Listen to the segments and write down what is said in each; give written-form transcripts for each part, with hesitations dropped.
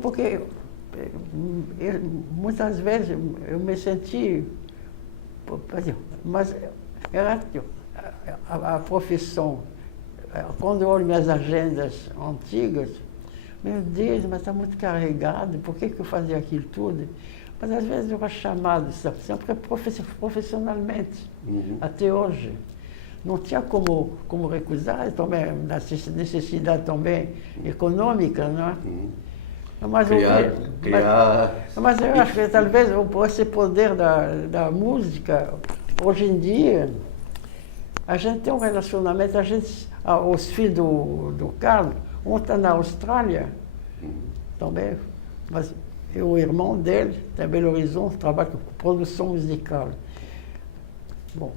Porque muitas vezes eu me senti, mas era a profissão. Quando eu olho minhas agendas antigas, meu Deus, mas está muito carregado, por que eu fazia aquilo tudo? Mas às vezes eu era chamado, sempre profissionalmente, até hoje. Não tinha como recusar, também, necessidade também econômica, não é? Mas eu acho que talvez esse poder da música, hoje em dia, a gente tem um relacionamento, os filhos do Carlos, um está na Austrália, também, mas o irmão dele, tem Belo Horizonte, trabalha com produção musical. Bom,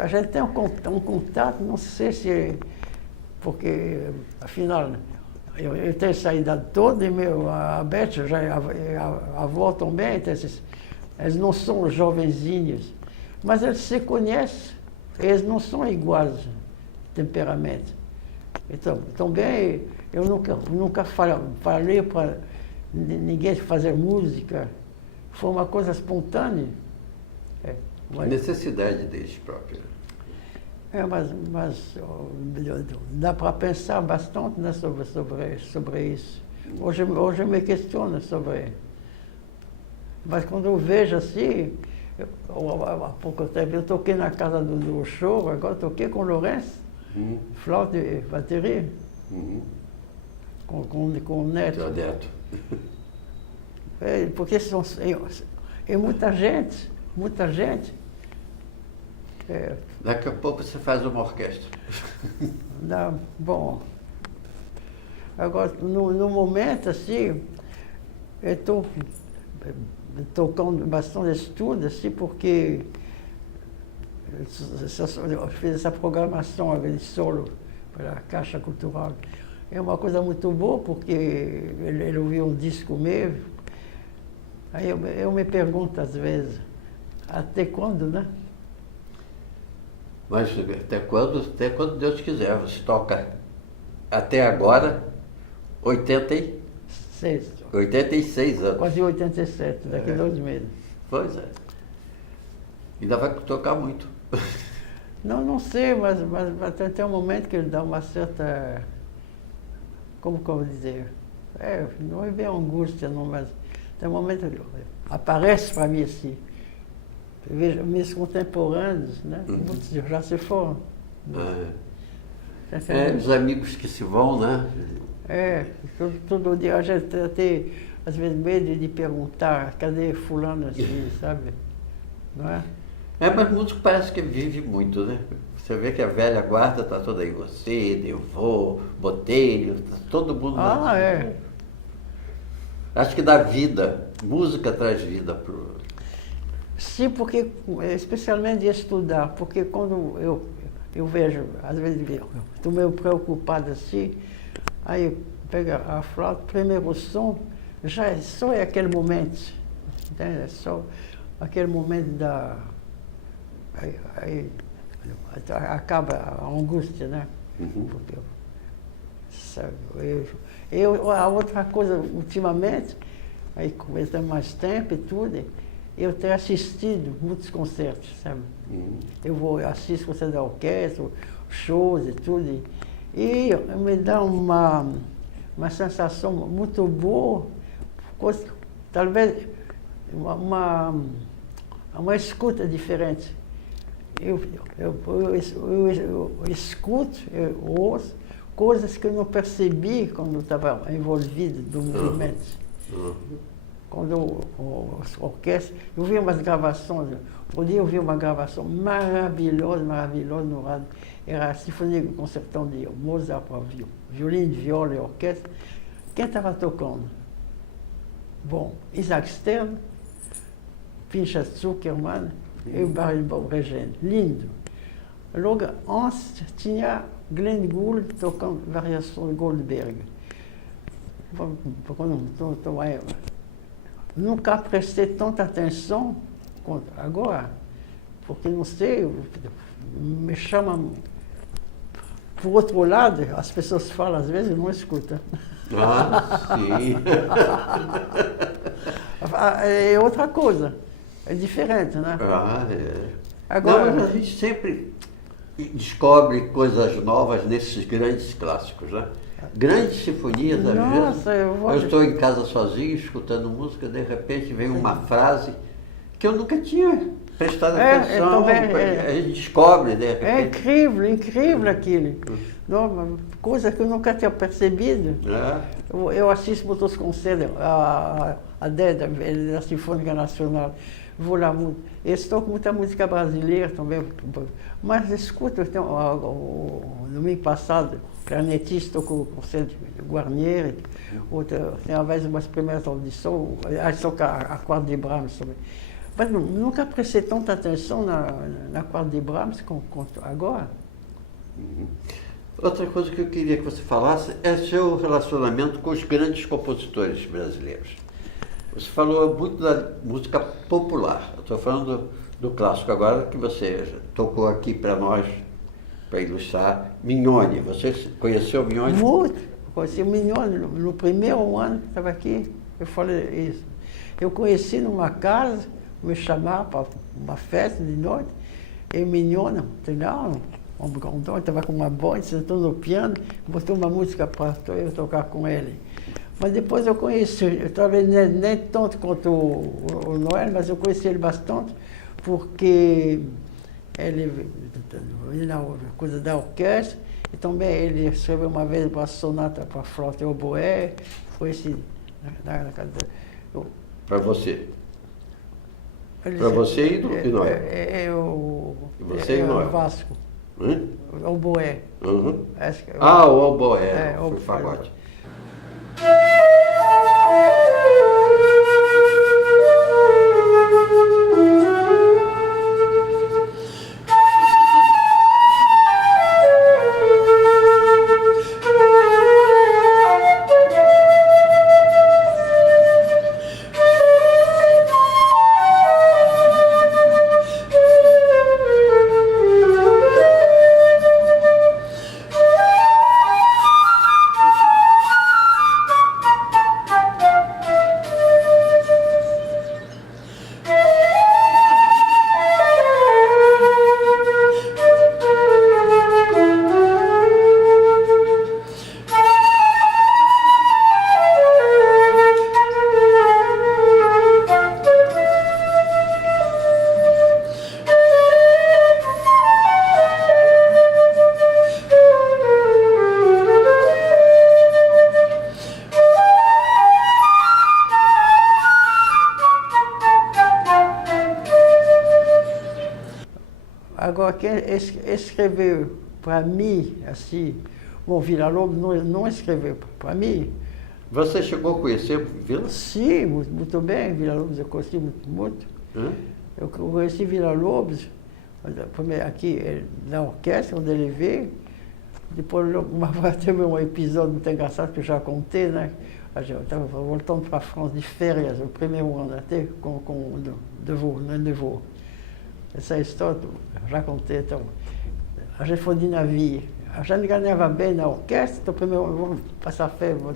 a gente tem um contato, não sei se porque, afinal, eu tenho essa idade toda, e a Beth, a avó também, eles não são jovenzinhos, mas eles se conhecem, eles não são iguais de temperamento. Então, também, eu nunca falei para ninguém fazer música, foi uma coisa espontânea. Necessidade deles próprios. Mas dá para pensar bastante, né, sobre isso. Hoje eu me questiono sobre. Mas quando eu vejo assim, há pouco tempo eu toquei na casa do show, agora toquei com o Lourenço, flauta e bateria, com o Neto. Seu Neto. Porque muita gente. Daqui a pouco você faz uma orquestra. Bom, agora, no momento, assim, eu estou tocando bastante estudo, assim, porque eu fiz essa programação de solo para a Caixa Cultural. É uma coisa muito boa, porque ele ouviu um disco meu. Aí eu me pergunto, às vezes, até quando, né? Mas até quando Deus quiser, você toca até agora 86 anos. Quase 87, daqui a 2 meses. Pois é. Ainda vai tocar muito. Não sei, mas tem um momento que ele dá uma certa, como que eu vou dizer, não é bem angústia, não, mas tem um momento que aparece para mim assim. Eu vejo meus contemporâneos, né? Muitos já se foram. Os amigos que se vão, né? Todo dia a gente tem, às vezes, medo de perguntar, cadê fulano assim, sabe? Não é? Mas músico parece que vive muito, né? Você vê que a velha guarda está toda aí, você, Devô, Botelho, todo mundo. Acho que dá vida, música traz vida pro. Sim, porque, especialmente de estudar, porque quando eu vejo, às vezes, estou meio preocupado assim, aí eu pego a flauta, primeiro som, só é aquele momento, entende? É só aquele momento aí acaba a angústia, né? Porque, sabe, a outra coisa, ultimamente, aí começando mais tempo e tudo, eu tenho assistido muitos concertos, sabe? Eu assisto concertos da orquestra, shows e tudo, e me dá uma sensação muito boa, talvez uma escuta diferente. Eu escuto, eu ouço coisas que eu não percebi quando eu estava envolvido no movimento. Quando a orquestra, eu vi umas gravações, um dia eu vi uma gravação maravilhosa no rádio, era a Sinfonia do Concertão de Mozart para violino, viola e orquestra. Quem estava tocando? Bom, Isaac Stern, Pinchas Zuckerman e o Barenboim Regent. Lindo. Logo antes tinha Glenn Gould tocando variação de Goldberg. Nunca prestei tanta atenção quanto agora, porque não sei, me chama. Por outro lado, as pessoas falam, às vezes, eu não escuto. Ah, sim. É outra coisa, é diferente, né? Ah, é. Agora, Não, mas a gente sempre descobre coisas novas nesses grandes clássicos, né? Grandes sinfonias, às nossa, vezes. eu vou... Eu estou em casa sozinho, escutando música, de repente vem uma frase que eu nunca tinha prestado atenção. A gente descobre, de repente. É incrível, incrível aquilo. Não, coisa que eu nunca tinha percebido. É. Eu assisto muitos concertos, a DEDA, da Sinfônica Nacional. Vou lá muito. Eles tocam muita música brasileira também. Mas escuta, no domingo passado, o Clarinetista tocou o concerto de Guarnieri, tem uma vez umas primeiras audições, eles tocam a quarta de Brahms também. Mas nunca prestei tanta atenção na quarta de Brahms quanto agora. Uhum. Outra coisa que eu queria que você falasse é seu relacionamento com os grandes compositores brasileiros. Você falou muito da música popular. Eu estou falando do clássico agora, que você tocou aqui para nós, para ilustrar, Mignone. Você conheceu Mignone? Muito. Conheci o Mignone no primeiro ano que estava aqui. Eu falei isso. Eu conheci numa casa, me chamaram para uma festa de noite, e o Mignone, um grandão, estava com uma boina, sentou no piano, botou uma música para eu tocar com ele. Mas depois eu conheci, eu talvez nem tanto quanto o Noel, mas eu conheci ele bastante, porque ele, na coisa da orquestra, e também ele escreveu uma vez uma sonata para flauta e oboé, foi esse... Para você? Para você e do Noel? Você e o Noel? Vasco. O oboé. Uhum. O oboé, o fagote. Agora, quem escreveu para mim, assim, bom, Villa-Lobos não escreveu para mim. Você chegou a conhecer Vila? Sim, muito bem, Villa-Lobos eu conheci muito. Eu conheci Villa-Lobos aqui na orquestra, onde ele veio. Depois, teve um episódio muito engraçado que eu já contei, né? Eu estava voltando para a França de férias, o primeiro ano até, com o Devaux. Essa história, eu já contei, então. A gente foi de navio. A gente ganhava bem na orquestra, então primeiro vamos passar férias, vou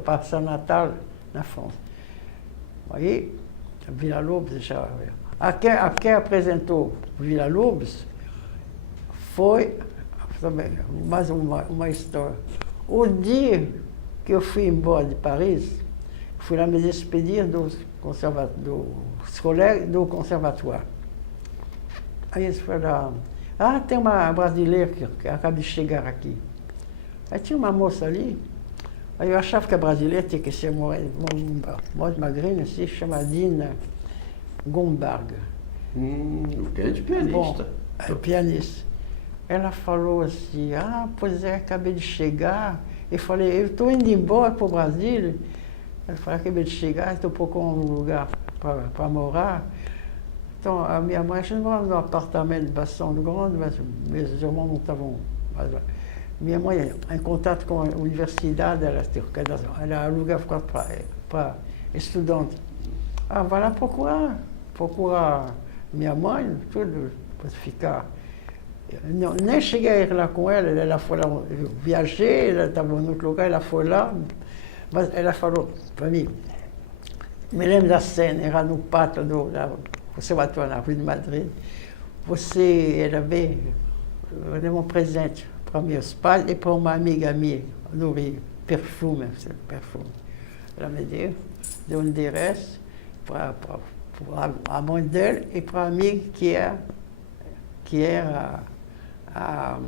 passar Natal na França. Aí, Villa-Lobos já... Quem apresentou Villa-Lobos foi também mais uma história. O dia que eu fui embora de Paris, fui lá me despedir dos colegas do conservatório. Aí eles falaram, tem uma brasileira que acaba de chegar aqui. Aí tinha uma moça ali, aí eu achava que a brasileira tinha que ser mais magrinha, assim, chamadinha Gomberg. Grande pianista. Bom, pianista. Ela falou assim, pois é, acabei de chegar. Eu falei, eu estou indo embora para o Brasil. Ela falou, acabei de chegar, estou procurando um lugar para morar. Então, a minha mãe, a gente morava num apartamento bastante grande, mas meus irmãos não estavam... Minha mãe, em contato com a universidade, ela alugava para estudante. Vai lá procurar minha mãe, tudo, para ficar... Não, nem cheguei a ir lá com ela foi lá, eu viajei, ela estava em outro lugar, ela foi lá, Mas ela falou para mim, me lembro da cena, era no pátio do Conservatório na Rua de Madrid. Ela veio, deu um presente para meus pais e para uma amiga minha no Rio, perfume. Ela me deu um endereço para a mãe dele e para a amiga que era a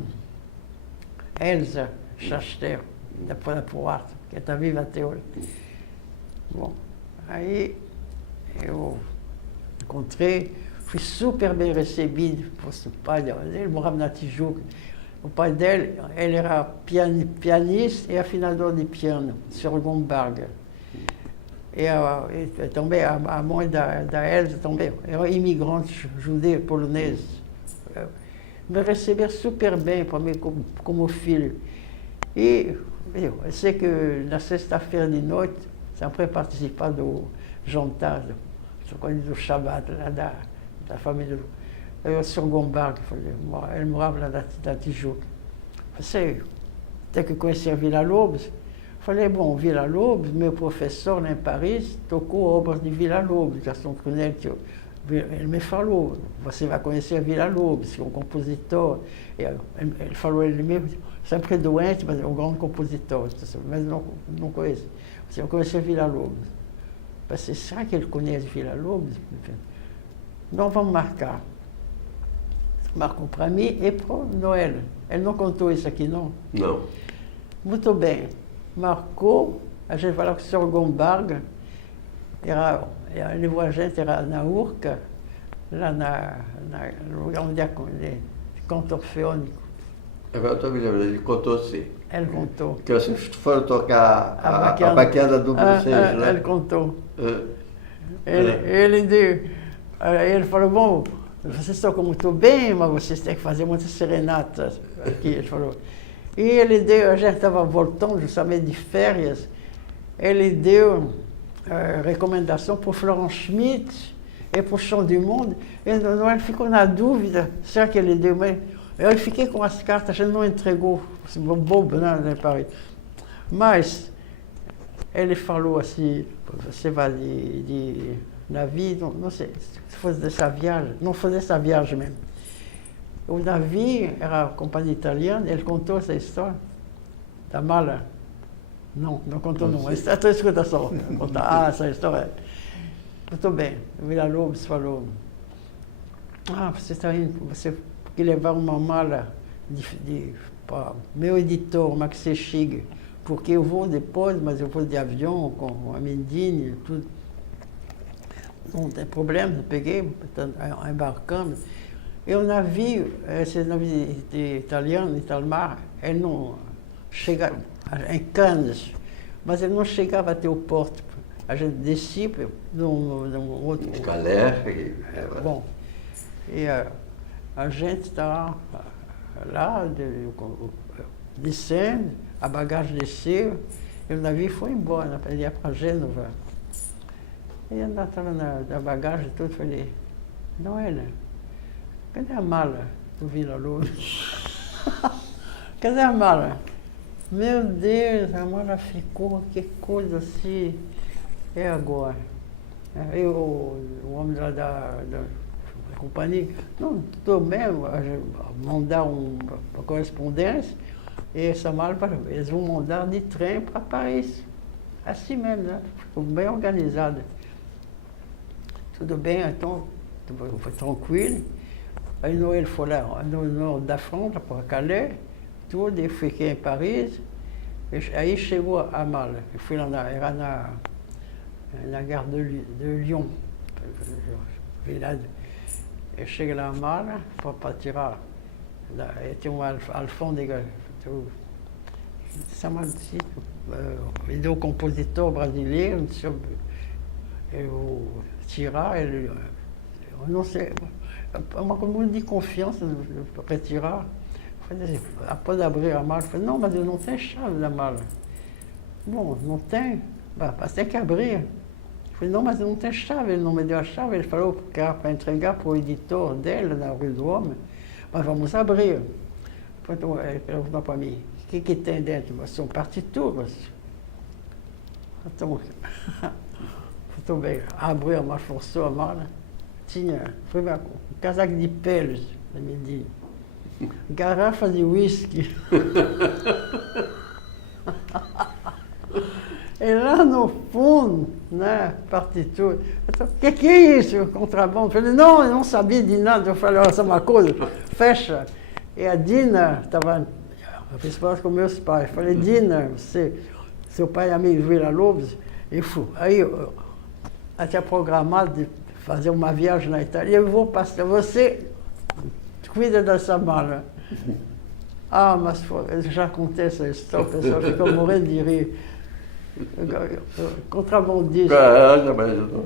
Elsa Chastel, da Poarte, que está viva até hoje. Bom, aí eu encontrei, fui super bem recebido por o pai dele, ele morava na Tijuca. O pai dele, ele era pianista e afinador de piano, Sr. Gombarga. E também a mãe da Elsa também, era imigrante judeu, polonês. Me receberam super bem para mim como filho. E eu sei que na sexta-feira de noite, sempre participar do jantar, do Shabbat, lá da família. Eu, o Sr. Gombarga, ele morava lá da Tijuca. Falei, tem que conhecer a Vila Lobos. Falei, bom, Vila Lobos, meu professor lá em Paris tocou obras de Vila Lobos, Gaston Prunel. Ele me falou, você vai conhecer a Vila Lobos, que é um compositor. Ele falou, ele mesmo, sempre doente, mas é um grande compositor, mas não conheço. Você vai conhecer a Vila Lobos. Pensei, será que ele conhece Vila Lobos? Não, vamos marcar. Marcou para mim e para o Noel. Ele não contou isso aqui, não? Não. Muito bem. Marcou, a gente falou com o Sr. Gombarga, ele levou a gente, era na Urca, lá no lugar onde é canto orfeônico. Agora estou me lembrando, ele contou sim. Ele contou. Que vocês foram tocar a baqueada do Bruxelas, né? Ele contou. Ele falou, bom, vocês tocam muito bem, mas vocês têm que fazer muitas serenatas aqui, ele falou. E ele deu, a gente estava voltando justamente de férias, ele deu recomendação para o Florent Schmitt e para o Chant du Monde. Ele ficou na dúvida, será que ele deu? Mas eu fiquei com as cartas, a gente não entregou, bobo, né, em Paris. Mas ele falou assim, você vai de navio, não sei, se fosse dessa viagem, não foi dessa viagem mesmo. O navio era a companhia italiana, ele contou essa história da mala. Não contou não. Estou escutando só. Essa história. Muito bem. O Vila Lobos falou, você está indo, você que levar uma mala para meu editor, Max Sechig, porque eu vou depois, mas eu vou de avião com a Mendini e tudo. Não tem problema, eu peguei, embarcamos. E o navio, esse navio italiano, Italmar, ele não chegava em Cannes, mas ele não chegava até o porto. A gente descia num outro... Calais. Bom, e a gente está lá, descendo, a bagagem desceu, e o navio foi embora, ele ia para Gênova. E eu estava na bagagem, tudo, falei, não é, né? Cadê a mala do Vila Lobos? Cadê a mala? Meu Deus, a mala ficou, que coisa assim. É agora. O homem lá da companhia, não, estou mesmo a mandar uma correspondência, e essa mala, eles vão mandar de trem para Paris. Assim mesmo, né? Ficou bem organizado. Tudo bem, então, foi tranquilo. Aí Noel foi lá no norte da França, para Calais, tudo, eu fiquei em Paris. Aí chegou a mala. Eu fui lá era na gare de Lyon. Eu cheguei lá a mala para tirar. Tinha uma alfândega. Ele deu o compositor brasileiro, eu tirar, eu não sei. Uma coisa de confiança para retirar. Após abrir a mala, eu falei, não, mas eu não tenho chave da mala. Bom, não tem? Mas tem que abrir. Eu falei, não, mas eu não tenho chave. Ele não me deu a chave. Ele falou que era para entregar para o editor dele, na Rue do Homem. Mas vamos abrir. Ele perguntou para mim, o que tem dentro? São partituras. Então, muito bem, abriu uma forçou a mala, tinha primeiro, um casaco de peles, ele me disse, garrafa de whisky. E lá no fundo, né, partitura, o que é isso, contrabando? Eu falei, não, eu não sabia de nada. Eu falei, olha, essa é uma coisa, fecha. E a Dina estava, eu fiz parte com meus pais. Eu falei, Dina, seu pai é amigo de Vila Lobos. E fui. Aí eu tinha programado de fazer uma viagem na Itália. Eu vou passar, você cuida dessa mala. Ah, mas eu já contei essa história, o pessoal ficou morrendo de rir. Contrabandista. Caramba, mas não.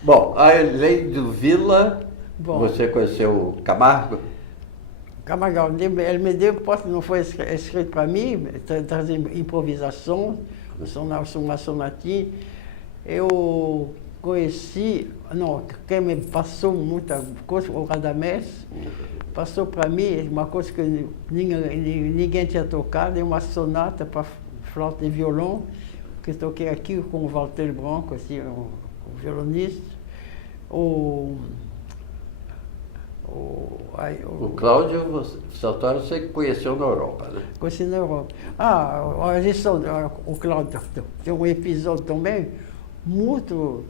Bom, além do Vila, você conheceu o Camargo? Camargo, ele me deu, não foi escrito para mim, trazer improvisação, uma sonatinha. Eu conheci, não, quem me passou muita coisa, o Radamés, passou para mim uma coisa que ninguém tinha tocado, é uma sonata para flauta e violão, que toquei aqui com o Walter Branco, assim, o violonista. O Cláudio Santoro você conheceu na Europa, né? Conheci na Europa. A lição, o Cláudio tem um episódio também muito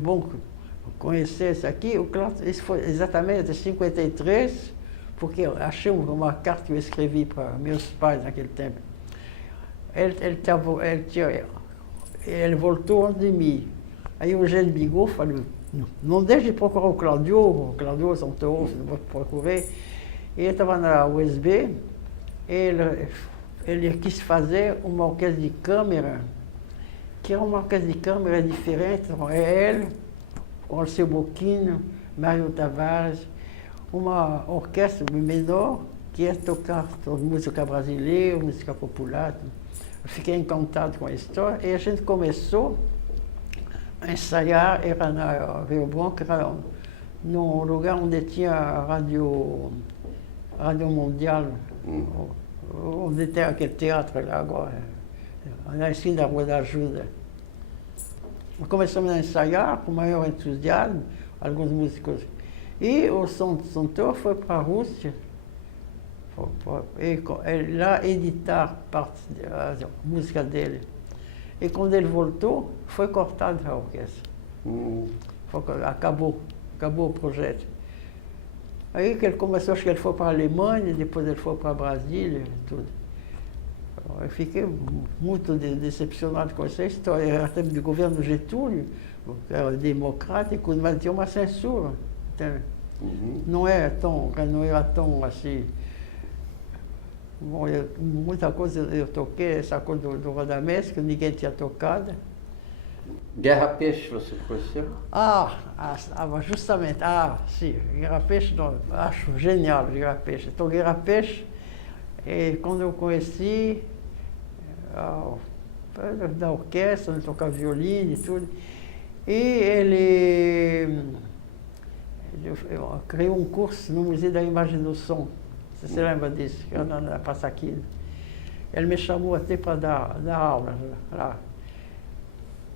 bom conhecer isso aqui. O Cláudio, isso foi exatamente em 53, porque eu achei uma carta que eu escrevi para meus pais naquele tempo. Ele voltou antes de mim. Aí o Eugênio Bigot falou, não deixe de procurar o Cláudio Santoro, vou procurar. Ele estava na USB, ele quis fazer uma orquestra de câmara, que é uma orquestra de câmara diferente. É ele, o Alceu Boquino, Mário Tavares, uma orquestra menor, que ia tocar música brasileira, música popular. Eu fiquei encantado com a história e a gente começou a ensaiar, era na Rio Branco, era num lugar onde tinha a Rádio Mundial, onde tem aquele teatro lá agora, na esquina da Rua da Ajuda. Começamos a ensaiar com maior entusiasmo, alguns músicos. E o Santoro foi para a Rússia, e lá editar parte da música dele. E quando ele voltou, foi cortado a orquestra. Acabou o projeto. Aí que ele começou, acho que ele foi para a Alemanha, depois ele foi para Brasília e tudo. Eu fiquei muito decepcionado com essa história. Era tempo do governo Getúlio, que era democrático, mas tinha uma censura. Então, não era tão assim. Bom, muita coisa eu toquei, essa coisa do Radamés, que ninguém tinha tocado. Guerra Peixe, você conheceu? Justamente, sim, Guerra Peixe, não, acho genial Guerra Peixe. Então, Guerra Peixe E quando eu conheci, da orquestra, ele tocava violino e tudo, e ele criou um curso no Museu da Imagem do Som. Você se lembra disso? Eu na Passaquina. Ele me chamou até para dar aula lá.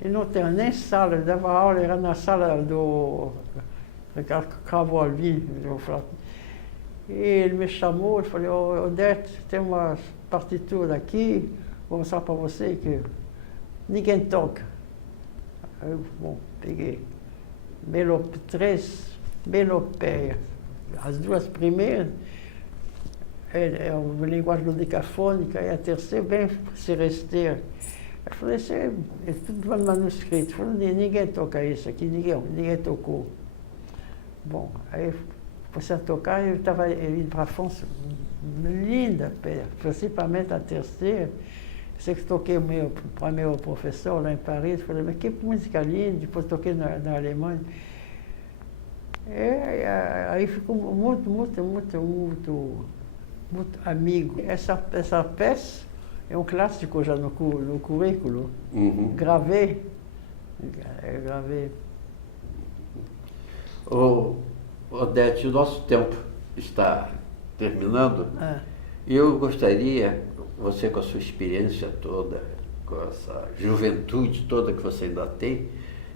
E não tinha nem sala, ele dava aula, era na sala do Cavoli. E ele me chamou, ele falou, Odete, tem uma partitura aqui, vou mostrar para você que ninguém toca. Aí eu, bom, peguei três melopeias. As duas primeiras é uma linguagem dodecafônica e a terceira bem seresteira. Eu falei, isso é tudo no manuscrito. Eu falei, ninguém toca isso aqui, ninguém tocou. Bom, aí comecei a tocar e eu estava indo para a França, linda, principalmente a terceira. Sei que toquei para meu professor lá em Paris, falei, mas que música linda, depois toquei na Alemanha. Aí ficou muito amigo. Essa peça é um clássico já no currículo. Uhum. Gravei. Odete, o nosso tempo está terminando. E eu gostaria, você com a sua experiência toda, com essa juventude toda que você ainda tem,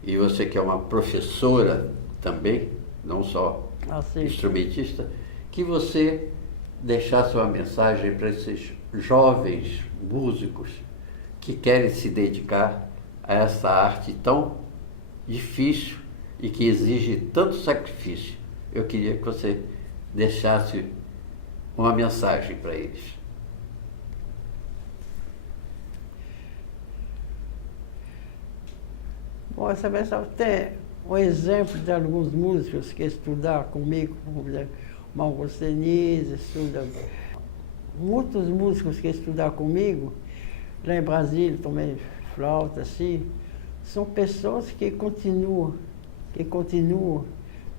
e você que é uma professora também, não só instrumentista, que você deixasse uma mensagem para esses jovens músicos que querem se dedicar a essa arte tão difícil e que exige tanto sacrifício. Eu queria que você deixasse uma mensagem para eles. Bom, essa mensagem tem um exemplo de alguns músicos que estudaram comigo, como Mauro Denise, muitos músicos que estudaram comigo, lá em Brasília também, flauta, assim, são pessoas que continuam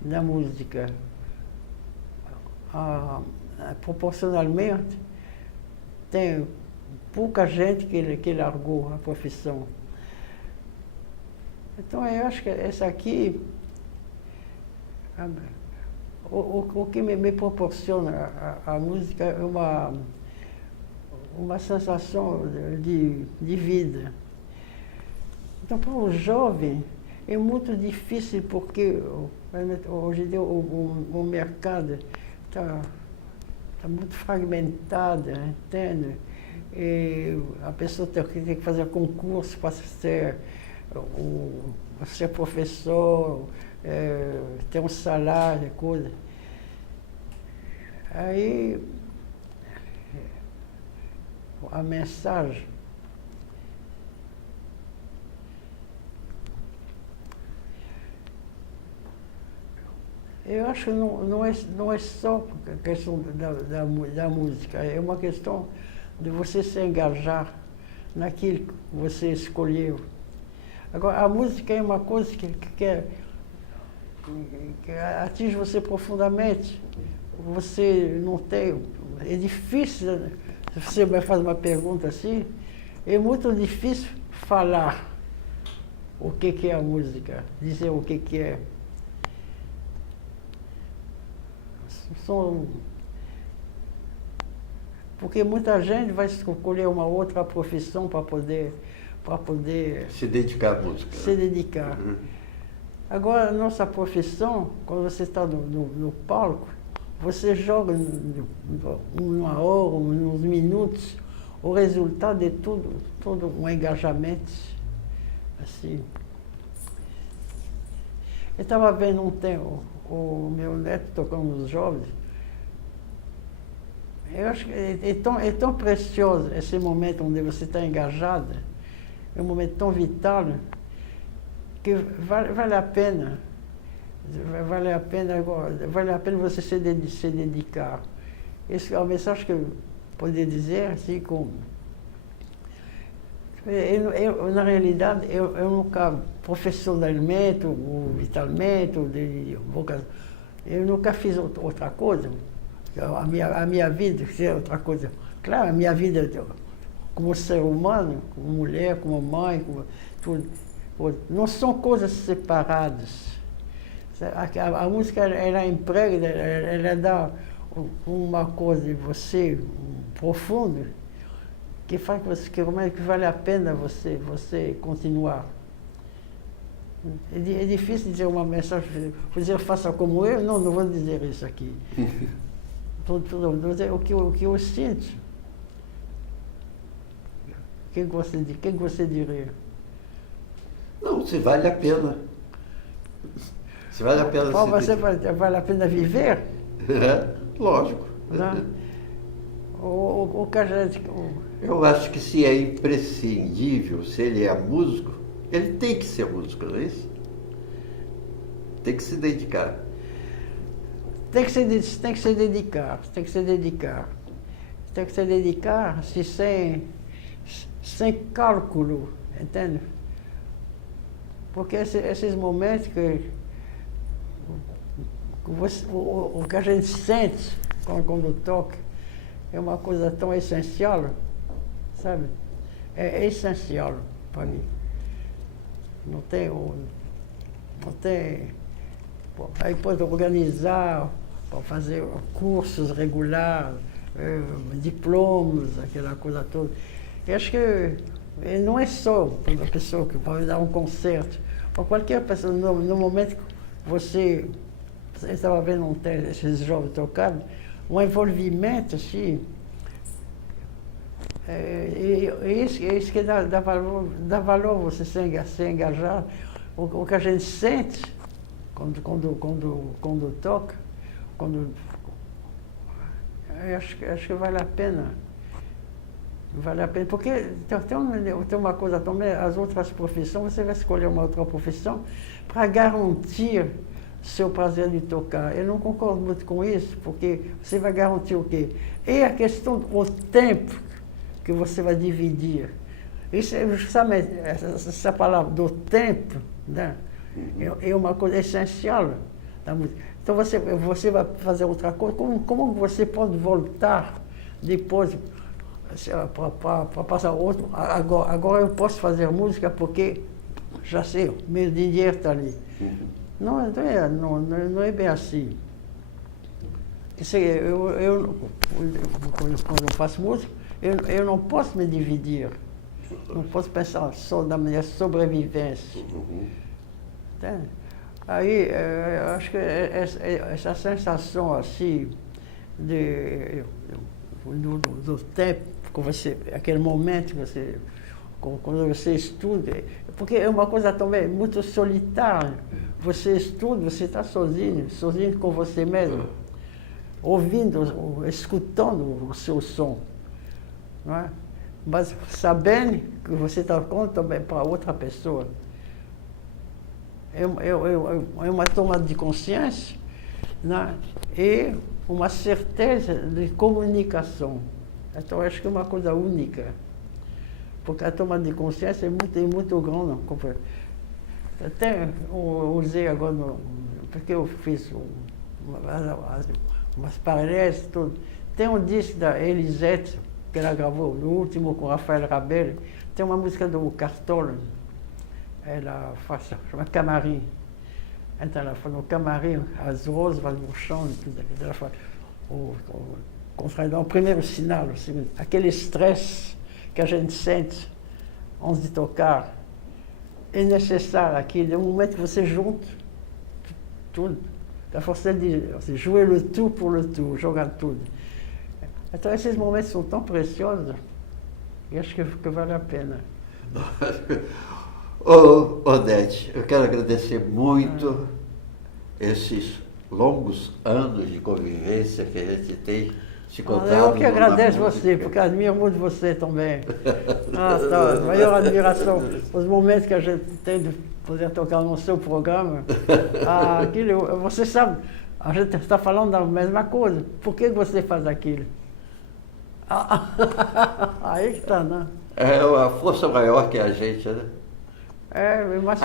na música. Proporcionalmente, tem pouca gente que largou a profissão. Então, eu acho que essa aqui, o que me proporciona a música é uma sensação de vida. Então, para o jovem, é muito difícil porque hoje em dia o mercado está muito fragmentado, entende? E a pessoa tem que fazer concurso para ser professor, ter um salário, coisa. Aí a mensagem eu acho que não é só questão da música, é uma questão de você se engajar naquilo que você escolheu. Agora, a música é uma coisa que atinge você profundamente. Você não tem... É difícil, se você vai fazer uma pergunta assim, é muito difícil falar o que é a música, dizer o que é. Porque muita gente vai escolher uma outra profissão para poder se dedicar à música. Se dedicar. Uhum. Agora, a nossa profissão, quando você está no palco, você joga uma hora, uns minutos, o resultado é todo um engajamento. Assim. Eu estava vendo um tempo o meu neto tocando nos jovens. Eu acho que é tão precioso esse momento onde você está engajada, é um momento tão vital, que vale a pena. Vale a pena você se dedicar. Essa é a mensagem que eu poderia dizer, assim, como... na realidade, eu nunca, profissionalmente, ou vitalmente, eu nunca fiz outra coisa. A minha vida, se é outra coisa, Claro, a minha vida como ser humano, como mulher, como mãe, como tudo, não são coisas separadas. A música, ela emprega, ela dá uma coisa de você profunda, que faz que vale a pena você continuar. É difícil dizer uma mensagem, dizer faça como eu, não vou dizer isso aqui. Vou dizer o que eu sinto. O que você diria? Não, se vale a pena. Se vale a pena. Vale a pena viver? É, lógico. Né? O que a gente... Eu acho que se é imprescindível, se ele é músico, ele tem que ser músico, não é isso? Tem que se dedicar. Tem que se dedicar. Tem que se dedicar sem cálculo, entende? Porque esses momentos que o que a gente sente quando toca é uma coisa tão essencial, sabe? É essencial para mim. Não tem... Aí pode organizar para fazer cursos regulares, diplomas, aquela coisa toda. Eu acho que não é só para uma pessoa que vai dar um concerto, para qualquer pessoa, no momento que você estava vendo esses jovens tocando, um envolvimento assim, isso que dá valor você se engajar. O que a gente sente quando toca, acho que vale a pena. Vale a pena, porque tem uma coisa também, as outras profissões, você vai escolher uma outra profissão para garantir seu prazer de tocar. Eu não concordo muito com isso, porque você vai garantir o quê? É a questão do tempo que você vai dividir. Isso, justamente, essa palavra do tempo, né, é uma coisa essencial da música. Então você vai fazer outra coisa, como você pode voltar depois para passar outro? Agora eu posso fazer música porque já sei, meu dinheiro está ali. Não é bem assim. Quando eu faço música, eu não posso me dividir. Não posso pensar só na minha sobrevivência. Entende? Aí, eu acho que essa sensação assim do tempo, aquele momento que quando você estuda, porque é uma coisa também muito solitária. Você estuda, você está sozinho com você mesmo, ouvindo, escutando o seu som, não é? Mas sabendo que você está contando também para outra pessoa. É uma tomada de consciência, né? E uma certeza de comunicação. Então, acho que é uma coisa única. Porque a tomada de consciência é muito grande. Até eu usei agora, porque eu fiz umas palestras, tudo. Tem um disco da Elisete, que ela gravou, no último com Rafael Rabelais. Tem uma música do Cartola. Ela faz, chama Camarim. Então ela fala no camarim, as rosas vão no chão, ela fala, o primeiro sinal, assim, aquele estresse que a gente sente antes de tocar, é necessário aquilo, é um momento que você junta tudo, a força de assim, jouer le tout pour le tout, jogar tudo. Então esses momentos são tão preciosos, e acho que vale a pena. Odete, eu quero agradecer muito esses longos anos de convivência que a gente tem se encontrado. Eu que agradeço você, porque admiro muito você também. Tá, maior admiração, os momentos que a gente tem de poder tocar no seu programa. Aquilo, você sabe, a gente está falando da mesma coisa. Por que você faz aquilo? Aí que está, né? É a força maior que a gente, né? Mas...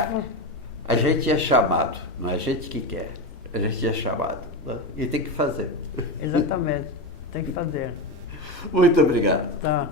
A gente é chamado, não é a gente que quer. A gente é chamado, né? E tem que fazer. Exatamente, tem que fazer. Muito obrigado. Tá.